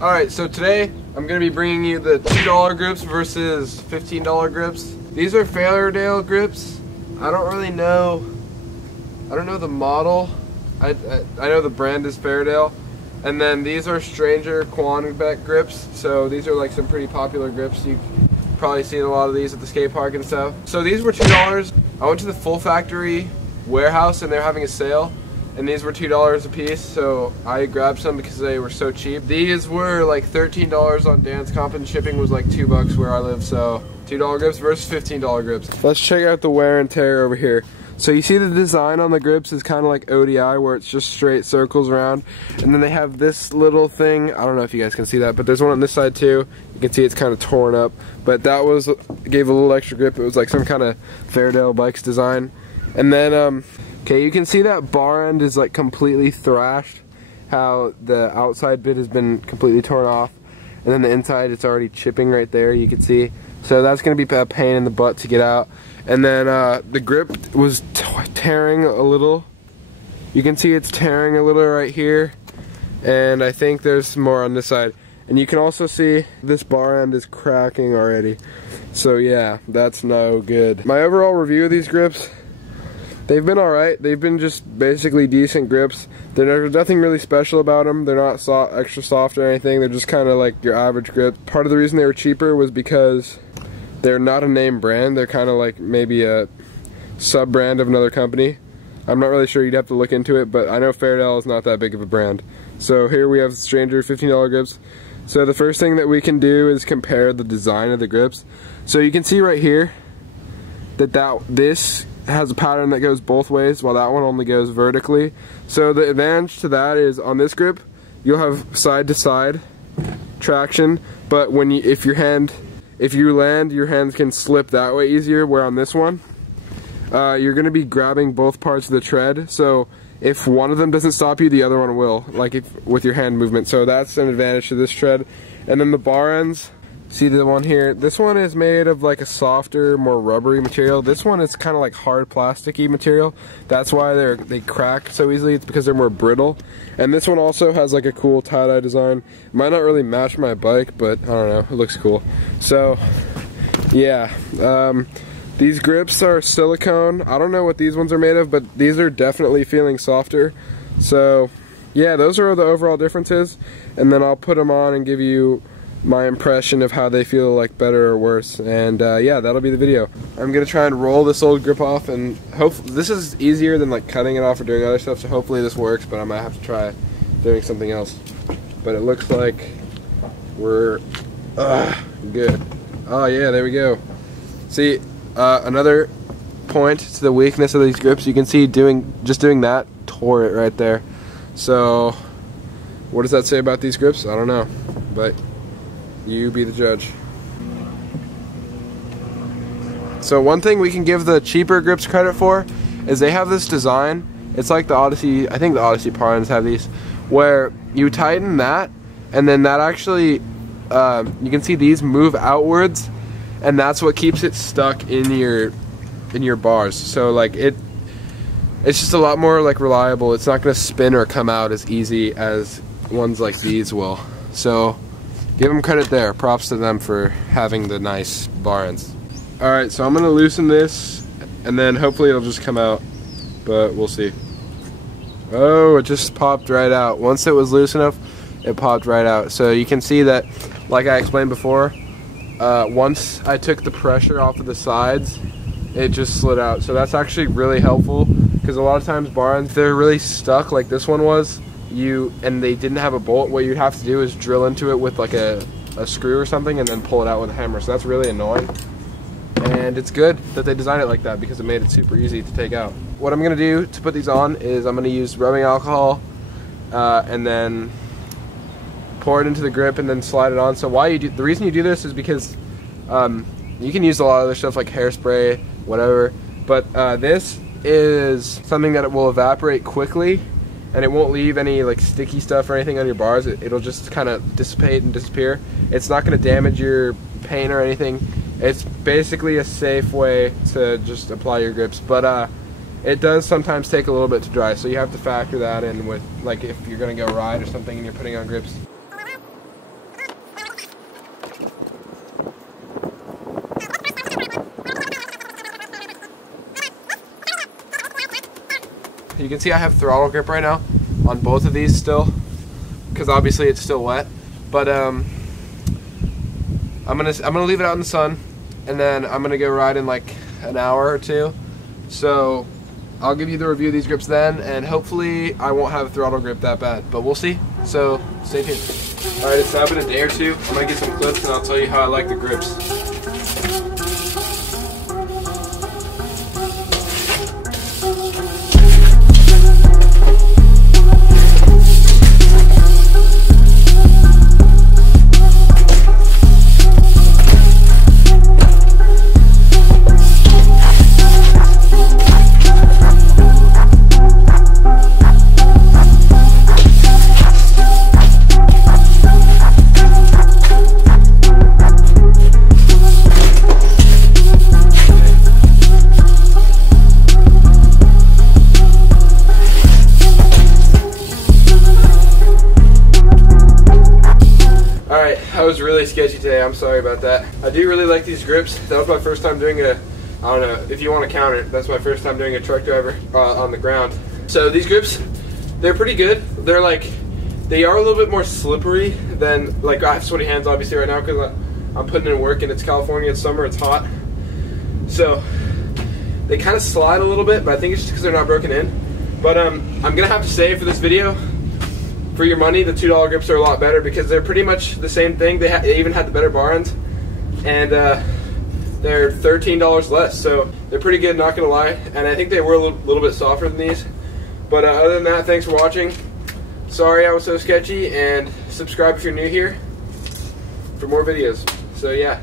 Alright, so today I'm going to be bringing you the $2 grips versus $15 grips. These are Fairdale grips. I don't know the model. I know the brand is Fairdale. And then these are Stranger Quanbeck grips. So these are like some pretty popular grips. You've probably seen a lot of these at the skate park and stuff. So these were $2. I went to the Full Factory warehouse and they're having a sale. And these were $2 a piece, so I grabbed some because they were so cheap. These were like $13 on Dance Comp, and shipping was like $2 where I live, so $2 grips versus $15 grips. Let's check out the wear and tear over here. So you see the design on the grips is kind of like ODI, where it's just straight circles around. And then they have this little thing, I don't know if you guys can see that, but there's one on this side too. You can see it's kind of torn up, but that gave a little extra grip. It was like some kind of Fairdale bikes design. And then, okay, you can see that bar end is like completely thrashed, how the outside bit has been completely torn off, and then the inside it's already chipping right there, you can see. So that's going to be a pain in the butt to get out. And then the grip was tearing a little. You can see it's tearing a little right here, and I think there's more on this side. And you can also see this bar end is cracking already. So yeah, that's no good. My overall review of these grips, they've been alright. They've been just basically decent grips. There's nothing really special about them. They're not extra soft or anything. They're just kind of like your average grip. Part of the reason they were cheaper was because they're not a name brand. They're kind of like maybe a sub-brand of another company. I'm not really sure, you'd have to look into it, but I know Fairdale is not that big of a brand. So here we have Stranger $15 grips. So the first thing that we can do is compare the design of the grips. So you can see right here that this has a pattern that goes both ways, while that one only goes vertically. So the advantage to that is on this grip, you'll have side-to-side traction, but if you land, your hands can slip that way easier, where on this one, you're going to be grabbing both parts of the tread, so if one of them doesn't stop you, the other one will, like with your hand movement. So that's an advantage to this tread. And then the bar ends, see the one here, this one is made of like a softer, more rubbery material. This one is kind of like hard plasticky material. That's why they crack so easily. It's because they're more brittle. And this one also has like a cool tie-dye design. It might not really match my bike, but I don't know, it looks cool. So yeah, these grips are silicone. I don't know what these ones are made of, but these are definitely feeling softer. So yeah, those are the overall differences. And then I'll put them on and give you my impression of how they feel, like better or worse. And yeah, that'll be the video. I'm gonna try and roll this old grip off, and hopefully this is easier than like cutting it off or doing other stuff, so hopefully this works, but I might have to try doing something else. But it looks like we're good. Oh yeah, there we go. See, another point to the weakness of these grips, you can see just doing that tore it right there. So what does that say about these grips? I don't know, but you be the judge. So one thing we can give the cheaper grips credit for is they have this design. It's like the Odyssey, I think the Odyssey Parns have these, where you tighten that, and then that actually, you can see these move outwards, and that's what keeps it stuck in your bars. So like it's just a lot more like reliable. It's not gonna spin or come out as easy as ones like these will. So give them credit there. Props to them for having the nice bar ends. Alright, so I'm going to loosen this, and then hopefully it'll just come out, but we'll see. Oh, it just popped right out. Once it was loose enough, it popped right out. So you can see that, like I explained before, once I took the pressure off of the sides, it just slid out. So that's actually really helpful, because a lot of times bar ends, they're really stuck like this one was. And they didn't have a bolt. What you'd have to do is drill into it with like a screw or something, and then pull it out with a hammer. So that's really annoying. And it's good that they designed it like that, because it made it super easy to take out. What I'm gonna do to put these on is I'm gonna use rubbing alcohol, and then pour it into the grip and then slide it on. So the reason you do this is because you can use a lot of other stuff like hairspray, whatever, but this is something that it will evaporate quickly, and it won't leave any like sticky stuff or anything on your bars. It'll just kind of dissipate and disappear. It's not going to damage your paint or anything. It's basically a safe way to just apply your grips, but it does sometimes take a little bit to dry, so you have to factor that in with, like, if you're going to go ride or something and you're putting on grips. You can see I have throttle grip right now on both of these still, because obviously it's still wet. But I'm gonna leave it out in the sun, and then I'm gonna go ride in like an hour or two. So I'll give you the review of these grips then, and hopefully I won't have throttle grip that bad, but we'll see. So stay tuned. All right, it's now been a day or two. I'm gonna get some clips and I'll tell you how I like the grips. That was really sketchy today. I'm sorry about that. I do really like these grips. That was my first time doing I don't know if you want to count it, that's my first time doing a truck driver on the ground. So these grips, they're pretty good. They're like, they are a little bit more slippery than, like, I have sweaty hands obviously right now because I'm putting in work and it's California, it's summer, it's hot. So they kind of slide a little bit, but I think it's just because they're not broken in. But I'm gonna have to say for this video, for your money, the $2 grips are a lot better because they're pretty much the same thing. They even had the better bar ends, and they're $13 less, so they're pretty good, not gonna lie. And I think they were a little bit softer than these. But other than that, thanks for watching. Sorry I was so sketchy, and subscribe if you're new here for more videos. So yeah.